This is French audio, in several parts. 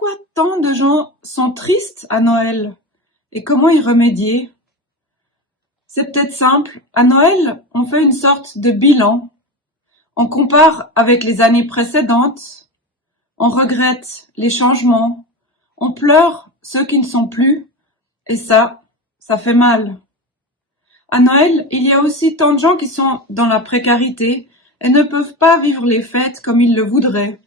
pourquoi tant de gens sont tristes à Noël et comment y remédier? C'est peut-être simple, à Noël, on fait une sorte de bilan, on compare avec les années précédentes, on regrette les changements, on pleure ceux qui ne sont plus, et ça fait mal. À Noël, il y a aussi tant de gens qui sont dans la précarité et ne peuvent pas vivre les fêtes comme ils le voudraient.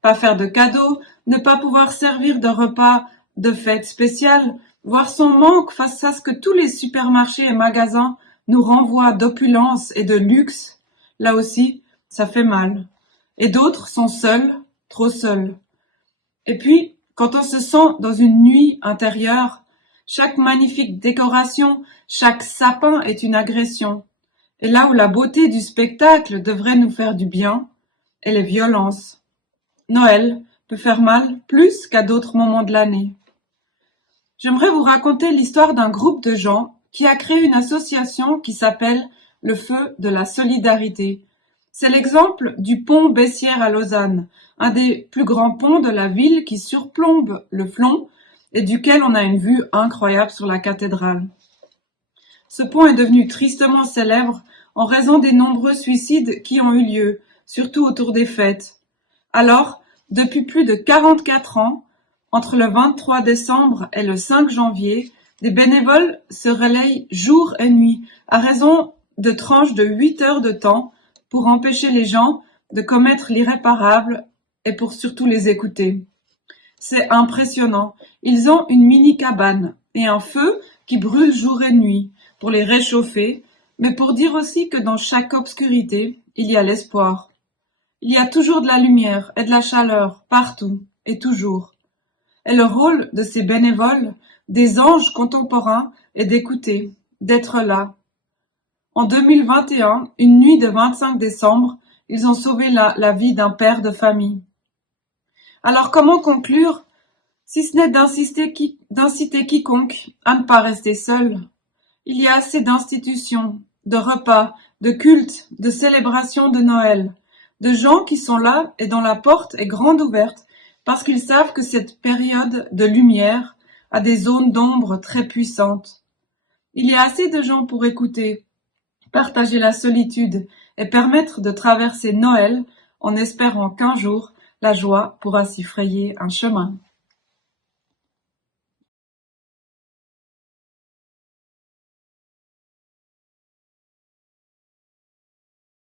Pas faire de cadeaux, ne pas pouvoir servir de repas de fête spéciale, voir son manque face à ce que tous les supermarchés et magasins nous renvoient d'opulence et de luxe, là aussi, ça fait mal. Et d'autres sont seuls, trop seuls. Et puis, quand on se sent dans une nuit intérieure, chaque magnifique décoration, chaque sapin est une agression. Et là où la beauté du spectacle devrait nous faire du bien, elle est violence. Noël peut faire mal plus qu'à d'autres moments de l'année. J'aimerais vous raconter l'histoire d'un groupe de gens qui a créé une association qui s'appelle le Feu de la Solidarité. C'est l'exemple du pont Bessières à Lausanne, un des plus grands ponts de la ville qui surplombe le Flon et duquel on a une vue incroyable sur la cathédrale. Ce pont est devenu tristement célèbre en raison des nombreux suicides qui ont eu lieu, surtout autour des fêtes. Alors, depuis plus de 44 ans, entre le 23 décembre et le 5 janvier, des bénévoles se relayent jour et nuit à raison de tranches de 8 heures de temps pour empêcher les gens de commettre l'irréparable et pour surtout les écouter. C'est impressionnant. Ils ont une mini-cabane et un feu qui brûle jour et nuit pour les réchauffer, mais pour dire aussi que dans chaque obscurité, il y a l'espoir. Il y a toujours de la lumière et de la chaleur, partout et toujours. Et le rôle de ces bénévoles, des anges contemporains, est d'écouter, d'être là. En 2021, une nuit de 25 décembre, ils ont sauvé la vie d'un père de famille. Alors comment conclure, si ce n'est d'inciter quiconque à ne pas rester seul? Il y a assez d'institutions, de repas, de cultes, de célébrations de Noël, de gens qui sont là et dont la porte est grande ouverte parce qu'ils savent que cette période de lumière a des zones d'ombre très puissantes. Il y a assez de gens pour écouter, partager la solitude et permettre de traverser Noël en espérant qu'un jour la joie pourra s'y frayer un chemin.